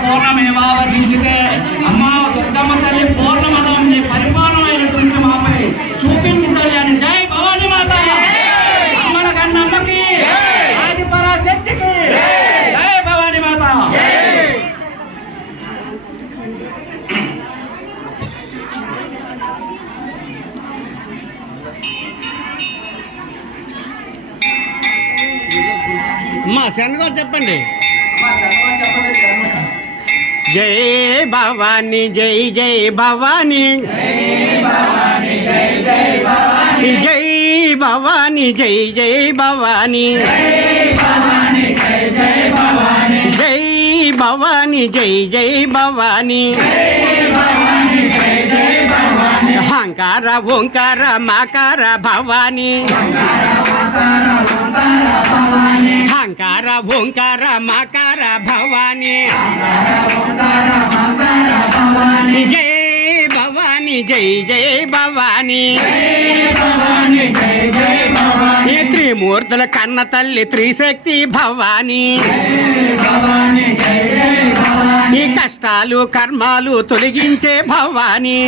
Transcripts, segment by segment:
పూర్ణమేవావశిష్యతే. అమ్మా దుర్గమ్మ తల్లి పూర్ణమదం నీ పరిపూర్ణమైనటువంటి మాపై చూపించి తల్లి అని జై భవానీ మాత. అమ్మల కన్నమ్మకి, ఆది పరాశక్తికి జై భవానీ మాత. అమ్మా శరణగా చెప్పండి. జై భవాని జై జై భవాని, జై భవాని జై జై భవాని, జై భవాని జై జై భవాని. హంకార ఓంకార మాకార భవాని, హంకార ఓంకార మాకార భవాని. జై భవాని జై జై భవాని. ఈ త్రిమూర్తుల కన్న తల్లి త్రిశక్తి భవాని. ఈ కష్టాలు కర్మాలు తొలగించే భవాని.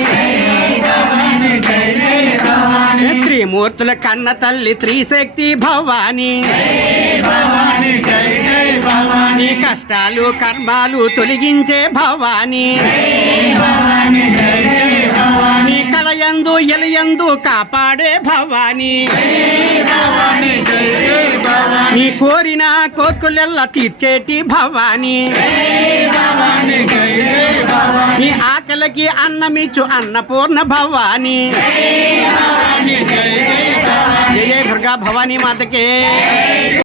త్రిమూర్తుల కన్న తల్లి త్రిశక్తి భవాని. ఈ కష్టాలు కర్మాలు తొలగించే భవాని. నీ కలయందు ఎలయందు కాపాడే భవాని. నీ కోరిన కోర్కులెల్ల తీర్చేటి భవాని. నీ ఆకలికి అన్నమిచ్చు అన్నపూర్ణ భవాని. జయ జయ దుర్గా భవానీ మాతకే.